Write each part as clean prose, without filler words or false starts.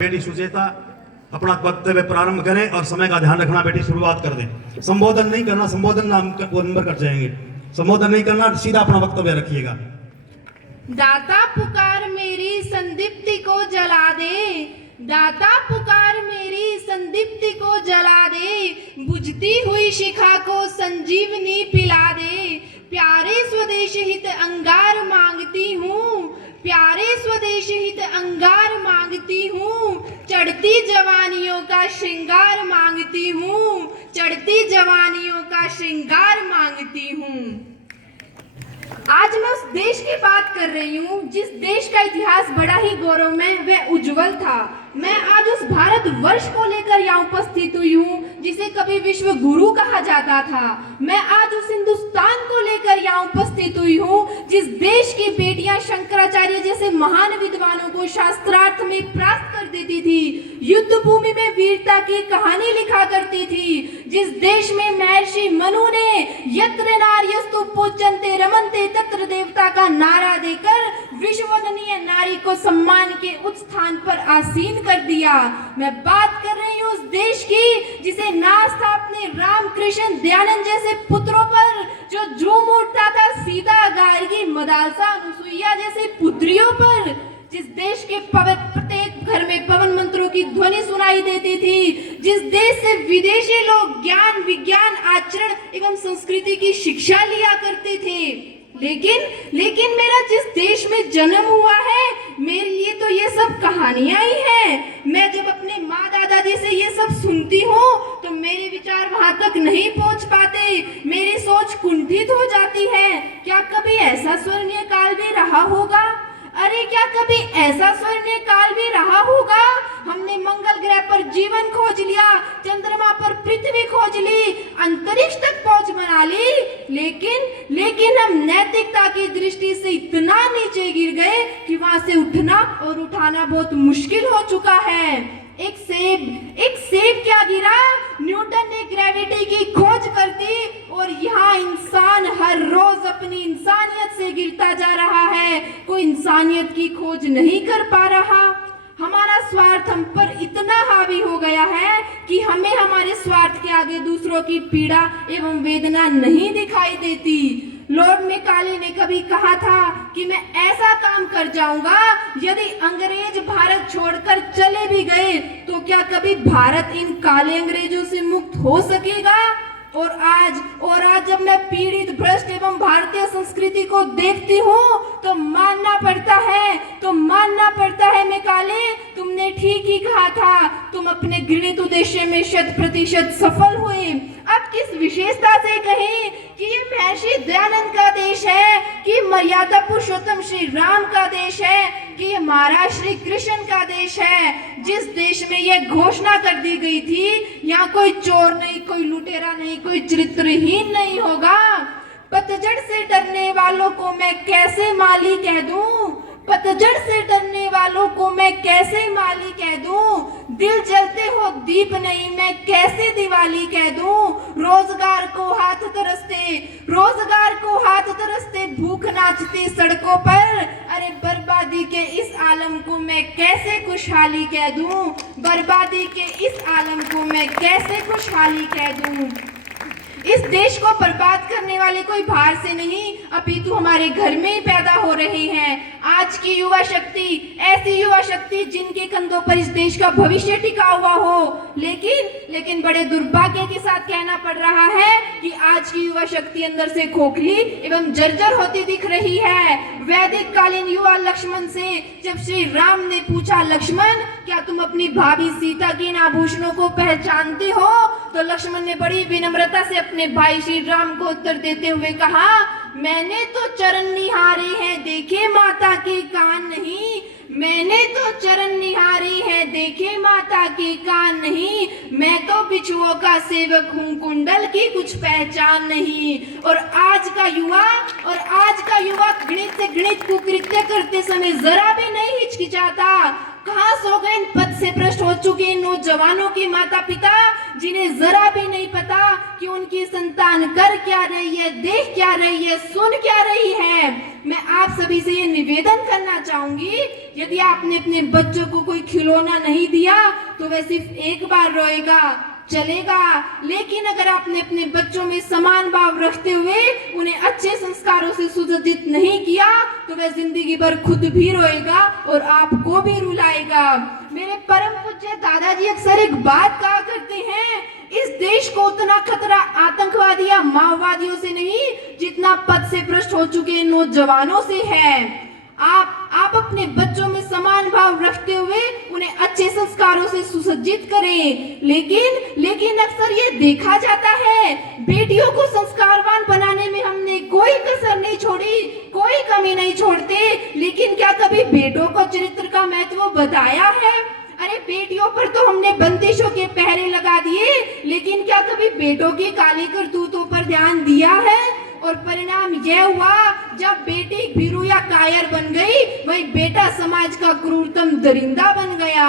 बेटी सुचेता अपना वक्तव्य प्रारंभ करें और समय का ध्यान रखना। बेटी शुरुआत कर दें। संबोधन नहीं करना, संबोधन नाम वो नंबर कट जाएंगे। संबोधन नहीं करना, सीधा अपना वक्तव्य रखिएगा। दाता पुकार मेरी संदीप्ति को जला दे, दाता पुकार मेरी संदीप्ति को जला दे, बुझती हुई शिखा को संजीवनी पिला दे। प्यारे स्वदेश हित अंगार मांगती हूँ, प्यारे स्वदेश हित अंगार मांगती हूँ, चढ़ती जवानियों का श्रृंगार मांगती हूँ, चढ़ती जवानियों का श्रृंगार मांगती हूँ। आज मैं उस देश की बात कर रही हूँ जिस देश का इतिहास बड़ा ही गौरवमय व उज्जवल था। मैं आज उस भारत वर्ष को लेकर यहाँ उपस्थित हुई हूँ जिसे कभी विश्व गुरु कहा जाता था। मैं आज उस हिंदुस्तान को लेकर यहाँ उपस्थित हुई हूँ जिस देश की बेटियां शंकराचार्य जैसे महान विद्वानों को शास्त्रार्थ में परास्त कर देती थी, युद्ध भूमि में वीरता की कहानी लिखा करती थी, जिस देश में महर्षि मनु ने यत्र नार्यस्तु पूज्यन्ते रमन्ते तत्र देवता का नारा देकर विश्ववंदनीय नारी को सम्मान के उच्च स्थान पर आसीन कर दिया। मैं बात कर रही हूँ उस देश की जिसे नाज था अपने राम कृष्ण दयानंद जैसे पुत्रों पर, जो झूम उठता था सीता गार्गी मदालसा अनुसुईया जैसे पुत्रियों पर, जिस देश के प्रत्येक घर में पवन मंत्रों की ध्वनि सुनाई देती थी, जिस देश से विदेशी लोग ज्ञान विज्ञान आचरण एवं संस्कृति की शिक्षा लिया करते थे। लेकिन मेरा जिस देश में जन्म हुआ है, मेरे लिए तो ये सब कहानियां ही हैं। मैं जब अपने माँ दादाजी से ये सब सुनती हूँ तो मेरे विचार वहां तक नहीं पहुँच पाते, मेरी सोच कुंठित हो जाती है। क्या कभी ऐसा स्वर्णीय काल भी रहा होगा? अरे क्या कभी ऐसा स्वर्णीय काल भी रहा होगा? हमने मंगल ग्रह पर जीवन खोज लिया, चंद्रमा पर पृथ्वी खोज ली, अंतरिक्ष तक पहुंच बना ली, लेकिन हम नैतिकता की दृष्टि से इतना नीचे गिर गए कि वहां से उठना और उठाना बहुत मुश्किल हो चुका है। एक सेब क्या गिरा, न्यूटन ने ग्रेविटी की खोज कर दी और यहाँ इंसान हर रोज अपनी इंसानियत से गिरता जा रहा है, कोई इंसानियत की खोज नहीं कर पा रहा। हमारा स्वार्थ हम पर इतना हावी हो गया है कि हमें हमारे स्वार्थ के आगे दूसरों की पीड़ा एवं वेदना नहीं दिखाई देती। लॉर्ड मैकाले ने कभी कहा था कि मैं ऐसा काम कर जाऊंगा, यदि अंग्रेज भारत छोड़कर चले भी गए तो क्या कभी भारत इन काले अंग्रेजों से मुक्त हो सकेगा? और आज जब मैं पीड़ित भ्रष्ट एवं भारतीय संस्कृति को देखती हूँ तो मानना पड़ता है मैकाले, तुमने ठीक ही कहा था। तुम अपने घृणित उद्देश्य में 100% सफल हुए। अब किस विशेषता से कहें कि ये महर्षि दयानंद का देश है, कि मर्यादा पुरुषोत्तम श्री राम का देश है, कि ये महाराज श्री कृष्ण का देश है, जिस देश में यह घोषणा कर दी गई थी यहाँ कोई चोर नहीं, कोई लुटेरा नहीं, कोई चरित्रहीन नहीं होगा। पतझड़ से डरने वालों को मैं कैसे माली कह दूं, पतझड़ से डरने वालों को मैं कैसे माली कह दूं, दिल जलते हो दीप नहीं मैं कैसे दिवाली कह दूं, रोजगार को हाथ तरसते भूख नाचती सड़कों पर, अरे बर्बादी के इस आलम को मैं कैसे खुशहाली कह दूं, बर्बादी के इस आलम को मैं कैसे खुशहाली कह दूं। इस देश को बर्बाद करने वाले कोई बाहर से नहीं अपितु हमारे घर में ही पैदा हो रहे हैं। आज की युवा शक्ति, ऐसी युवा शक्ति जिनके कंधों पर इस देश का भविष्य टिका हुआ हो, लेकिन बड़े दुर्भाग्य के साथ कहना पड़ रहा है कि आज की युवा शक्ति अंदर से खोखली एवं जर्जर होती दिख रही है। वैदिक कालीन युवा लक्ष्मण से जब श्री राम ने पूछा, लक्ष्मण क्या तुम अपनी भाभी सीता के इन आभूषणों को पहचानते हो, तो लक्ष्मण ने बड़ी विनम्रता से अपने भाई श्री राम को उत्तर देते हुए कहा, मैंने तो चरण निहारे हैं देखे माता के कान नहीं, मैंने तो चरण निहारे हैं देखे माता के कान नहीं, मैं तो बिछुओं का सेवक हूँ कुंडल की कुछ पहचान नहीं। और आज का युवा गणित से गणित कुकृत्य करते समय जरा भी नहीं हिचकिचाता। कहाँ सौगंध पद से भ्रष्ट हो चुके नौजवानों के माता पिता, जिन्हें जरा भी नहीं पता कि उनकी संतान कर क्या रही है, देख क्या रही है, सुन क्या रही है, मैं आप सभी से ये निवेदन करना चाहूंगी, यदि आपने अपने बच्चों को कोई खिलौना नहीं दिया तो वह सिर्फ एक बार रोएगा, चलेगा, लेकिन अगर आपने अपने बच्चों में समान भाव रखते हुए उन्हें अच्छे संस्कारों से सुसज्जित नहीं किया तो वह जिंदगी भर खुद भी रोएगा और आपको भी रुलाएगा। मेरे परम पूज्य दादाजी अक्सर एक बात कहा करते हैं, इस देश को उतना खतरा आतंकवादी या माओवादियों से नहीं जितना पद से भ्रष्ट हो चुके नौजवानों से है। आप अपने बच्चों में समान भाव रखते हुए उन्हें अच्छे संस्कारों से सुसज्जित करें, लेकिन अक्सर ये देखा जाता है बेटियों को संस्कारवान बनाने में हमने कोई कसर नहीं छोड़ी, कोई कमी नहीं छोड़ते, लेकिन क्या कभी बेटों को चरित्र का महत्व बताया है? अरे बेटियों पर तो हमने बंदिशों के पहरे लगा दिए, लेकिन क्या कभी बेटों की काली करतूतों पर ध्यान दिया है? और परिणाम यह हुआ, जब बेटी भीरू या कायर बन गई, वही बेटा समाज का क्रूरतम दरिंदा बन गया।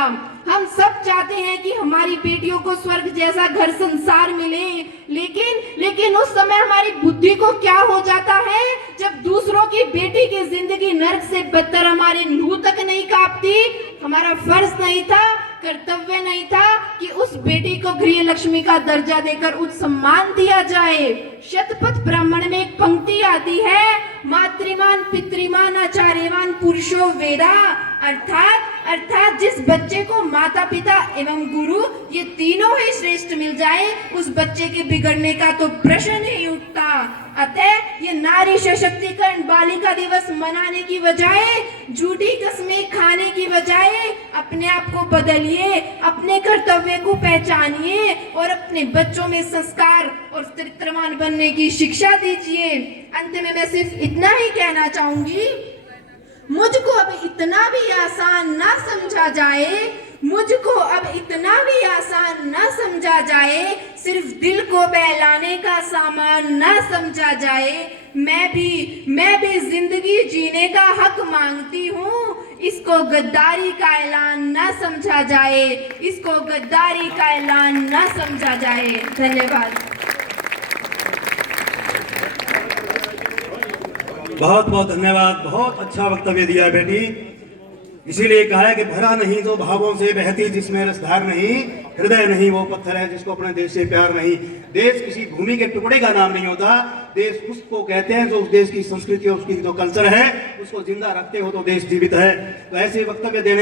हम सब चाहते हैं कि हमारी बेटियों को स्वर्ग जैसा घर संसार मिले, लेकिन उस समय हमारी बुद्धि को क्या हो जाता है जब दूसरों की बेटी की जिंदगी नर्क से बदतर हमारे मुंह तक नहीं कांपती। हमारा फर्ज नहीं था, कर्तव्य नहीं था कि उस बेटी को गृह लक्ष्मी का दर्जा देकर उच्च सम्मान दिया जाए। शतपथ ब्राह्मण में एक पंक्ति आती है, मातृमान पितृमान आचार्यवान पुरुषो वेदा, अर्थात जिस बच्चे को माता पिता एवं गुरु ये तीनों ही श्रेष्ठ मिल जाए, उस बच्चे के बिगड़ने का तो प्रश्न ही उठता। अतः ये नारी सशक्तिकरण बालिका दिवस मनाने की बजाय, झूठी कस्में खाने की बजाय अपने आप को बदलिए, अपने कर्तव्य को पहचानिए और अपने बच्चों में संस्कार और चरित्रवान बनने की शिक्षा दीजिए। अंत में मैं सिर्फ इतना ही कहना चाहूंगी, मुझको अब इतना भी आसान ना समझा जाए, मुझको अब इतना भी आसान ना समझा जाए, सिर्फ दिल को बहलाने का सामान ना समझा जाए। मैं भी जिंदगी जीने का हक मांगती हूँ, इसको गद्दारी का ऐलान ना समझा जाए, इसको गद्दारी का ऐलान ना समझा जाए। धन्यवाद। बहुत बहुत धन्यवाद, बहुत अच्छा वक्तव्य दिया है बेटी। इसीलिए कहा है कि भरा नहीं तो भावों से बहती, जिसमें रसधार नहीं, हृदय नहीं वो पत्थर है, जिसको अपने देश से प्यार नहीं। देश किसी भूमि के टुकड़े का नाम नहीं होता, देश उसको कहते हैं जो उस देश की संस्कृति और उसकी जो कल्चर है उसको जिंदा रखते हो तो देश जीवित है। तो ऐसे वक्तव्य देने